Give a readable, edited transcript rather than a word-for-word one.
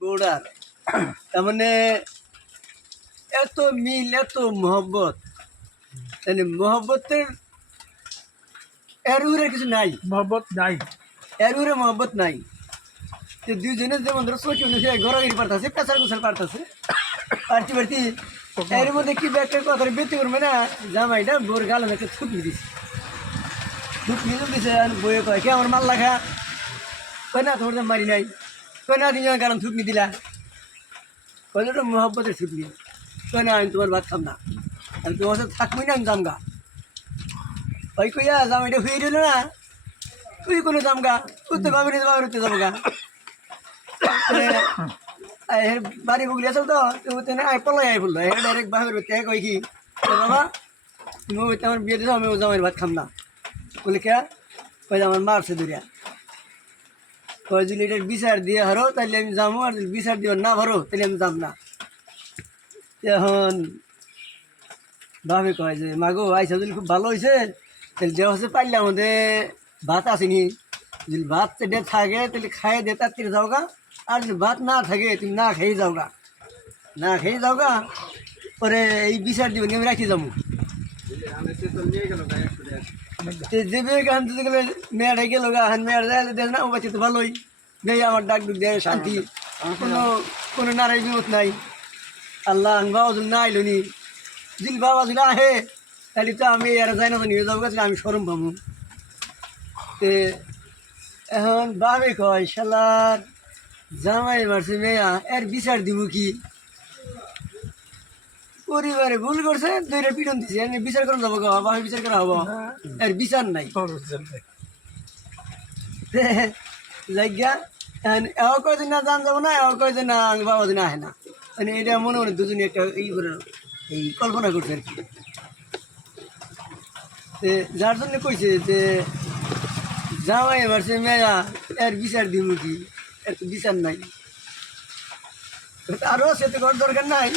বউডার তার মানে এত মিল এত মহব্বত মানে মহব্বতের এর উরে কিছু নাই মোহব্বত নাই এর উরে মহব্বত নাই তো দুইজনে যেমন ধরো চোখে অনুযায়ী ঘোরাঘুরি পারতেছে পেঁচার গুছাল পারতেছে পারতি পারতি এর মধ্যে কি একটা কথা বেঁচে করবে না জামাইটা বোর গালে একটা ছুটি দিছে ছুটি দিছে বইয়ে কয় কে আমার মাল লাগা কয় না তোমার তো মারি নাই কয় না তুমি কারণ ছুটনি দিলা কয় ওটা মহব্বতের ছুটনি কয় না আমি তোমার ভাত খাম না আমি তোমার সাথে থাকবোই না আমি জামগা ওই কইয়া জামাইটা হয়ে রইল না তুই কোনো জামগা উঠতে পারবি না বাবার উঠতে যাবো গা বাড়ি বুগলি আসল তো পলাই আই বললো ডাইরেক্ট বাপের বাড়িতে কই কি বাবা তুমি আমার বিয়ে দিছো আমি জামাইয়ের ভাত খাম না বলে কে কই আমার মারছে দূরিয়া কয় যদি এটার বিচার দিয়ে হারো তাহলে আমি যাবো আর যদি বিচার দিব না ভরো তাহলে আমি যাব না এখন ভাবে কয় যে মাগো আইসা যদি খুব ভালো হয়েছে তাহলে যে হচ্ছে পারলে আমাদের ভাত আসেনি যদি ভাত চেটে থাকে তাহলে খাইয়ে দে তার থেকে যাও গা আর যদি ভাত না থাকে তুমি না খেয়ে যাও গা না খেয়ে যাও গা পরে এই বিচার দিব আমি রাখি যাবো দেবে গান দিতে গেলে মেয়েটা গেল গা হান মেয়ের দেখ না ও বাচ্চা তো ভালোই দেয় আমার ডাক ডুক দেয় শান্তি কোনো নারাই বিমত নাই আল্লাহ বাবা যদি না আইলো নি যদি বাবা যদি আহে তাহলে তো আমি আর যাই না তো নিয়ে যাবো আমি সরম পাবো তে এখন বাবে কয় শালার জামাই মারছে মেয়া এর বিচার দিব কি পরিবারে ভুল করছে দুইটা পিটন দিছে এর বিচার করা যাবো গা বাবা বিচার করা হবো এর বিচার নাই জায়গা এও কয় যে না জান যাবো না এও কয় যে না আমি বাবা দিন আহে না মানে এটা মনে মনে দুজনে একটা করে এই কল্পনা করছে আর কি যার জন্য কইছে যে জামাই মারছে মেয়া এর বিচার দিব কি এর তো বিচার নাই আরও সে তো করার দরকার নাই।